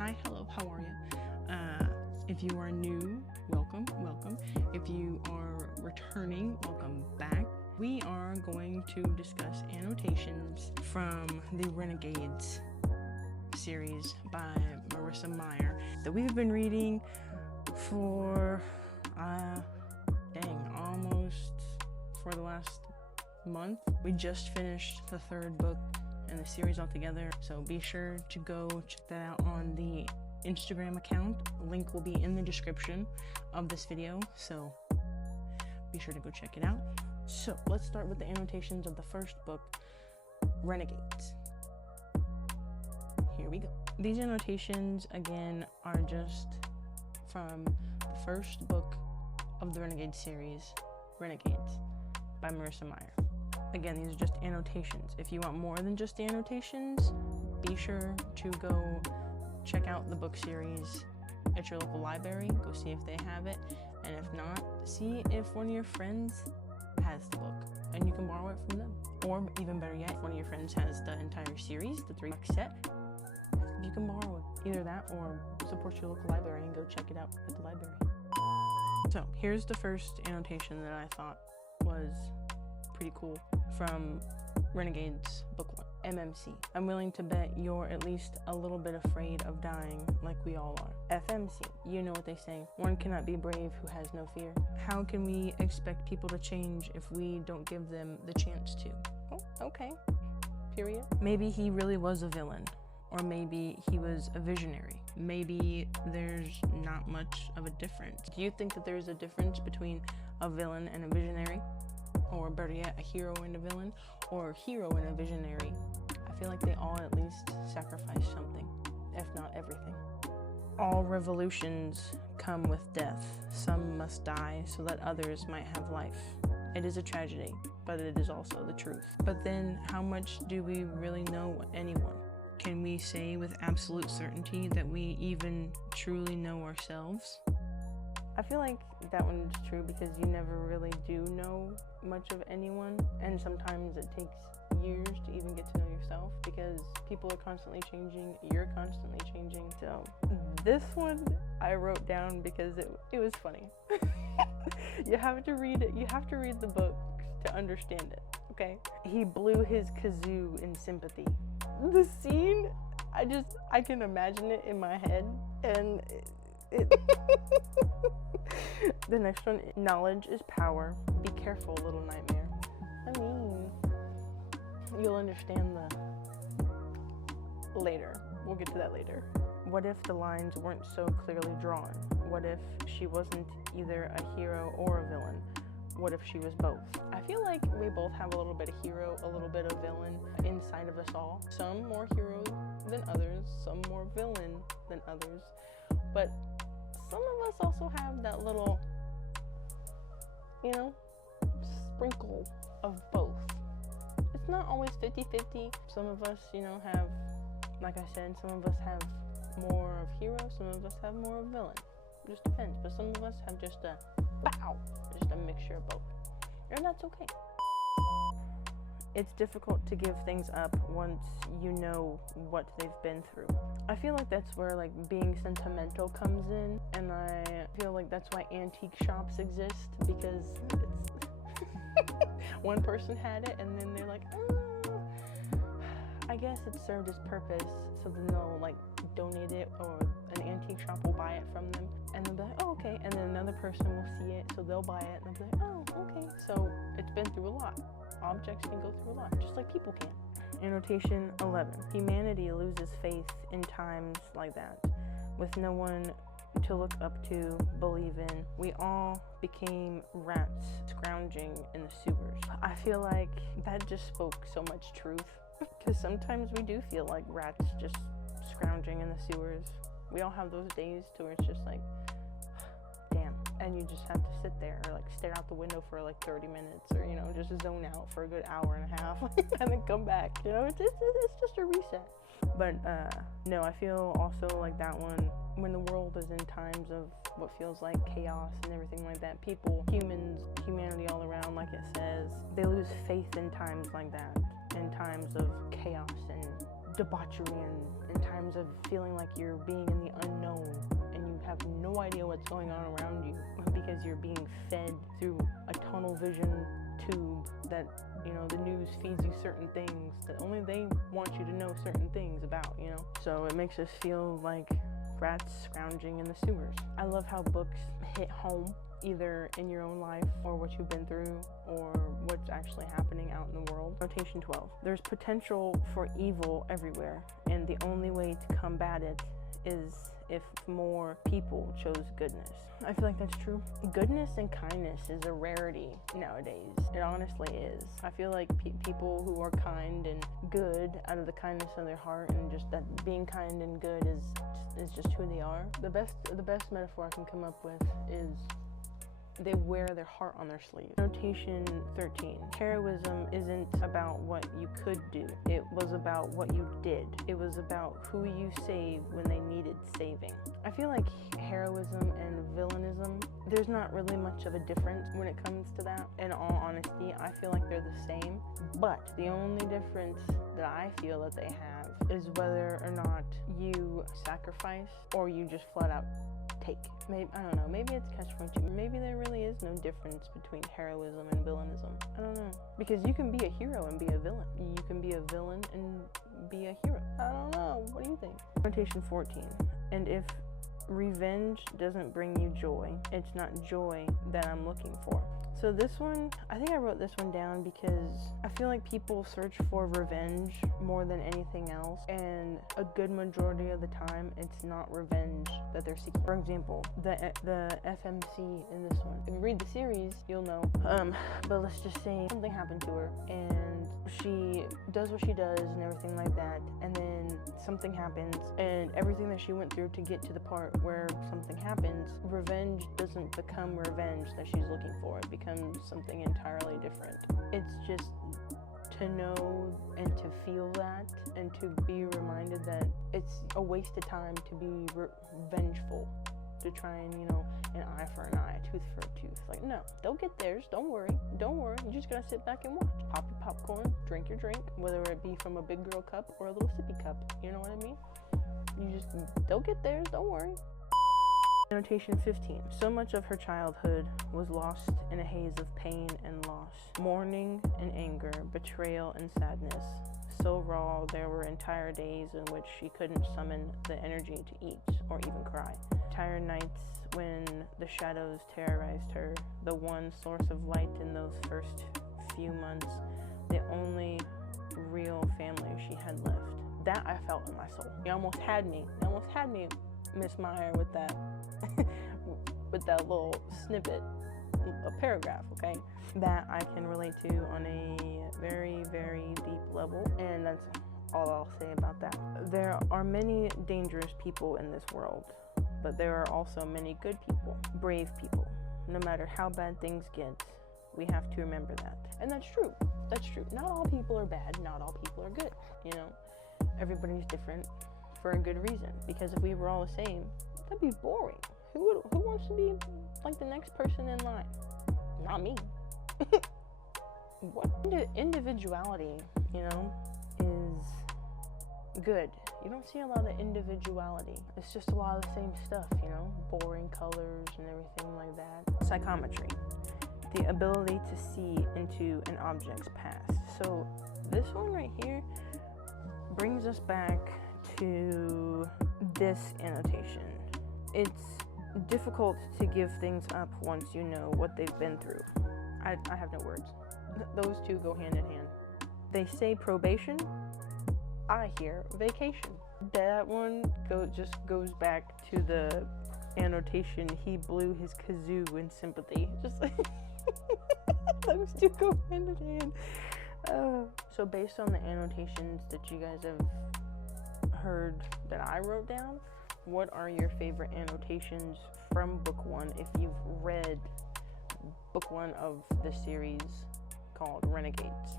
Hi, hello, how are you? If you are new, welcome. If you are returning, welcome back. We are going to discuss annotations from the Renegades series by Marissa Meyer that we've been reading for, almost for the last month. We just finished the third book in the series altogether, so be sure to go check that out on the Instagram account. Link will be in the description of this video, so be sure to go check it out. So let's start with the annotations of the first book, Renegades. Here we go. These annotations again are just from the first book of the Renegade series, Renegades by Marissa Meyer. Again, these are just annotations. If you want more than just the annotations, be sure to go check out the book series at your local library. Go see if they have it, and if not, see if one of your friends has the book and you can borrow it from them. Or even better yet, if one of your friends has the entire series, the 3-book set, you can borrow it. Either that or support your local library and go check it out at the library. So here's the first annotation that I thought was pretty cool from Renegades book 1, MMC. I'm willing to bet you're at least a little bit afraid of dying like we all are. FMC, you know what they say, one cannot be brave who has no fear. How can we expect people to change if we don't give them the chance to? Oh, okay, period. Maybe he really was a villain, or maybe he was a visionary. Maybe there's not much of a difference. Do you think that there's a difference between a villain and a visionary? Or better yet, a hero and a villain, or a hero and a visionary? I feel like they all at least sacrifice something, if not everything. All revolutions come with death. Some must die so that others might have life. It is a tragedy, but it is also the truth. But then, how much do we really know anyone? Can we say with absolute certainty that we even truly know ourselves? I feel like that one's true because you never really do know much of anyone, and sometimes it takes years to even get to know yourself because people are constantly changing, you're constantly changing. So this one I wrote down because it was funny. You have to read it, you have to read the book to understand it, okay? He blew his kazoo in sympathy. The scene, I can imagine it in my head, and the next one, knowledge is power. Be careful, little nightmare. I mean, you'll understand the later. We'll get to that later. What if the lines weren't so clearly drawn? What if she wasn't either a hero or a villain? What if she was both? I feel like we both have a little bit of hero, a little bit of villain inside of us all. Some more hero than others, some more villain than others. But some of us also have that little, sprinkle of both. It's not always 50-50. Some of us, have, like I said, some of us have more of hero, some of us have more of villain. It just depends. But some of us have just a mixture of both. And that's okay. It's difficult to give things up once you know what they've been through. I feel like that's where being sentimental comes in, and I feel like that's why antique shops exist, because it's one person had it and then they're like, I guess it served its purpose, so then they'll donate it, or an antique shop will buy it from them, and they'll be like, oh, okay, and then another person will see it, so they'll buy it, and they'll be like, oh, okay. So it's been through a lot. Objects can go through a lot, just like people can. Annotation 11. Humanity loses faith in times like that. With no one to look up to, believe in, we all became rats scrounging in the sewers. I feel like that just spoke so much truth, because sometimes we do feel like rats just scrounging in the sewers. We all have those days to where it's just like, damn. And you just have to sit there or stare out the window for 30 minutes, or just zone out for a good hour and a half and then come back. It's just a reset. But no, I feel also like that one, when the world is in times of what feels like chaos and everything like that, humanity all around, like it says, they lose faith in times like that, in times of chaos and debauchery, and in times times of feeling like you're being in the unknown and you have no idea what's going on around you because you're being fed through a tunnel vision tube that, you know, the news feeds you certain things that only they want you to know certain things about, you know? So it makes us feel like rats scrounging in the sewers. I love how books hit home, either in your own life or what you've been through or what's actually happening out in the world. Annotation 12. There's potential for evil everywhere, and the only way to combat it is if more people chose goodness. I feel like that's true. Goodness and kindness is a rarity nowadays. It honestly is. I feel like people who are kind and good out of the kindness of their heart, and just that being kind and good is just who they are. The best metaphor I can come up with is they wear their heart on their sleeve. Annotation 13. Heroism isn't about what you could do. It was about what you did. It was about who you saved when they needed saving. I feel like heroism and villainism, there's not really much of a difference when it comes to that. In all honesty, I feel like they're the same. But the only difference that I feel that they have is whether or not you sacrifice or you just flat out take. Maybe, I don't know, maybe it's catch-22. Maybe there really is no difference between heroism and villainism. I don't know. Because you can be a hero and be a villain. You can be a villain and be a hero. I don't know. What do you think? Annotation 14. And if revenge doesn't bring you joy, it's not joy that I'm looking for. So this one, I think I wrote this one down because I feel like people search for revenge more than anything else, and a good majority of the time it's not revenge that they're seeking. For example, the FMC in this one. If you read the series, you'll know. But let's just say something happened to her and she does what she does and everything like that, and then something happens, and everything that she went through to get to the part where something happens, revenge doesn't become revenge that she's looking for. It becomes something entirely different. It's just to know and to feel that, and to be reminded that it's a waste of time to be vengeful, to try and, you know, an eye for an eye, a tooth for a tooth. Like, no, they'll get theirs. Don't worry. You just gotta sit back and watch. Pop your popcorn, drink your drink, whether it be from a big girl cup or a little sippy cup. You know what I mean? They'll get theirs. Don't worry. Annotation 15. So much of her childhood was lost in a haze of pain and loss, mourning and anger, betrayal and sadness. So raw, there were entire days in which she couldn't summon the energy to eat or even cry. Tired nights when the shadows terrorized her, the one source of light in those first few months, the only real family she had left. That I felt in my soul. You almost had me, Miss Meyer, with that with that little snippet, a paragraph, okay? That I can relate to on a very, very deep level, and that's all I'll say about that. There are many dangerous people in this world, but there are also many good people, brave people. No matter how bad things get, we have to remember that. And that's true. That's true. Not all people are bad, not all people are good, you know? Everybody's different for a good reason, because if we were all the same, that'd be boring. Who wants to be like the next person in line? Not me. What? Individuality, you know, is good. You don't see a lot of individuality. It's just a lot of the same stuff, you know, boring colors and everything like that. Psychometry, the ability to see into an object's past. So this one right here brings us back to this annotation. It's difficult to give things up once you know what they've been through. I have no words. Those two go hand in hand. They say probation, I hear vacation. That one just goes back to the annotation, he blew his kazoo in sympathy. Just like those two go hand in hand. So based on the annotations that you guys have heard that I wrote down, what are your favorite annotations from book one if you've read book one of the series called Renegades?